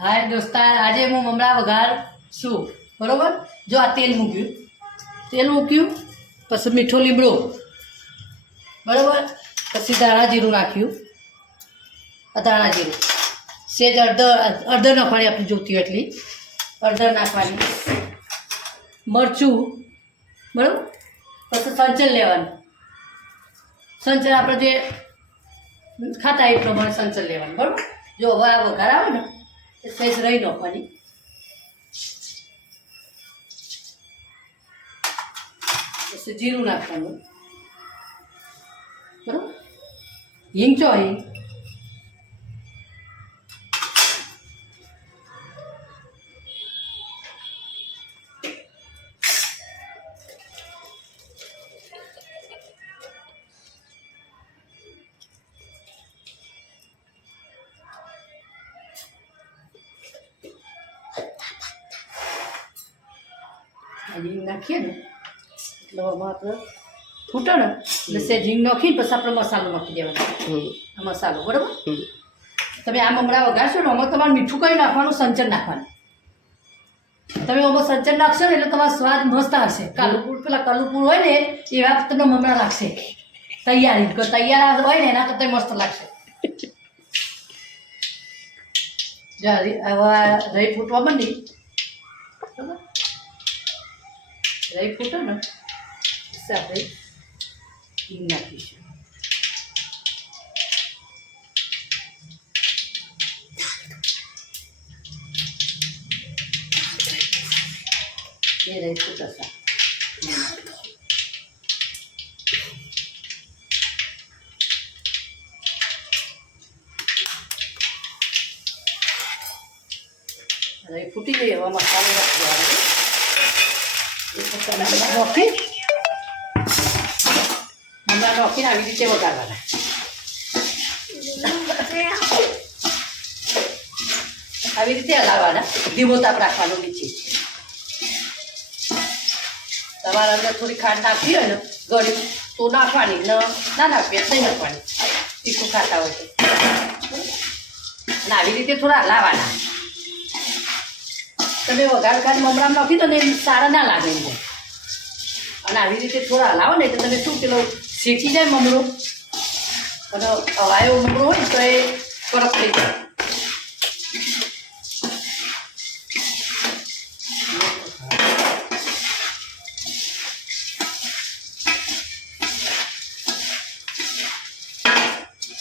હાય દોસ્તાર, આજે હું મમરા વઘાર છું બરાબર. જો આ તેલ મૂક્યું, પછી મીઠો લીમડો બરાબર, પછી ધાણા જીરું નાખ્યું. ધાણા જીરું સેજ અડધર નાખવાની, આપણી જોતી હોય એટલી અડધર નાખવાની. મરચું બરાબર, પછી સંચળ લેવાનું. સંચળ આપણે જે ખાતા એ પ્રમાણે સંચળ લેવાનું બરાબર. જો હવે આ વઘાર આવે ને એ સહેજ રહી નાખવાની. પછી જીરું નાખવાનું બરાબર. હિંગ ચો હિંગ, હિંગ નાખીએ ને એટલે આમાં આપણે ફૂટે ને એટલે સહેજ હિંગ નાખીને પછી આપણે મસાલો નાખી દેવાનો. આ મસાલો બરાબર. તમે આ મમરા વઘારશો ને આમાં તમારે મીઠું કરી નાખવાનું, સંચર નાખવાનું. તમે આમાં સંચર નાખશો ને એટલે તમારો સ્વાદ મસ્ત આવશે. કાલુપુર પેલા કાલુપુર હોય ને એવા તમને મમરા લાગશે. તૈયાર હોય ને એના કરતાં મસ્ત લાગશે. હવે દહીં ફૂટવા માંડી બરાબર. દહીં ફૂટો ને આપણે હિંગ નાખીશું. એ દહીં ફૂટશે. દહીં ફૂટી ગઈ. હવે મસાલો નાખી દેવાનો. મમરા નાખીને આવી રીતે વઘારવાના. આવી રીતે હલાવવાના, ધીમો તાપ રાખવાનો નીચે. તમારા અંદર થોડી ખાંડ નાખવી હોય ને ગળી તો નાખવાની, ના નાખવી નહીં નાખવાની. તીખું ખાતા હોય તો અને આવી રીતે થોડા હલાવવાના. તમે વઘાર ખાંડ મમરામાં નાખી દો ને એ સારા ના લાગે એમ. અને આવી રીતે થોડા હલાવો ને એટલે તમે શું પેલો શેકી જાય મમરો, અને હવાયો મમરો હોય ને તો એ કડક થઈ જાય.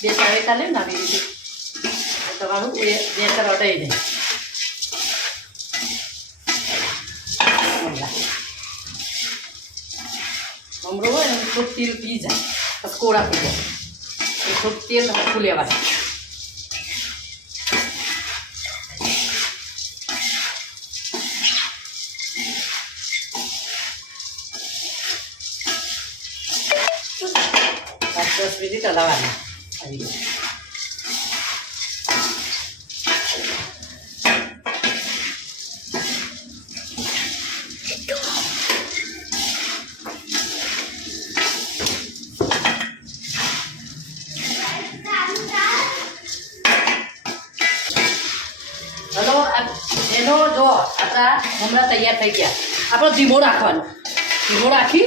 બે તવેટા લે ને આવી રીતે તમારું એ બેસર અડાઈ જાય. મમરો હોય ને થોડું તેલ પી જાય, પછી કોળા પી જાય. એ થોડું તેલ હરખું લેવાનું. પાંચ 10 મિનિટ હલાવવાની આવી રીતે. હલો, એનો જો આપણા મમરા તૈયાર થઈ ગયા. આપણે ધીમો રાખવાનો, ધીમો રાખી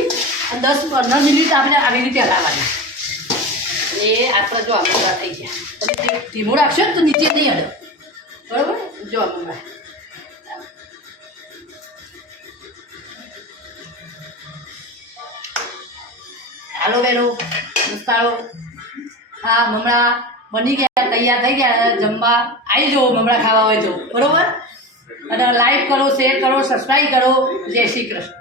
અને 10-15 મિનિટ આપણે આવી રીતે હલાવવાની. એ આપણે જો મમરા થઈ ગયા. તમે ધીમો રાખશો ને તો નીચે નહીં હલે બરાબર. જો મમરા હાલો બેનો દોસ્તારો, હા મમરા બની ગયા, તૈયાર થઈ ગયા. જમવા આવી જાઓ, મમરા ખાવા હોય તો બરાબર. અને લાઈક કરો, શેર કરો, સબસ્ક્રાઈબ કરો. જય શ્રી કૃષ્ણ.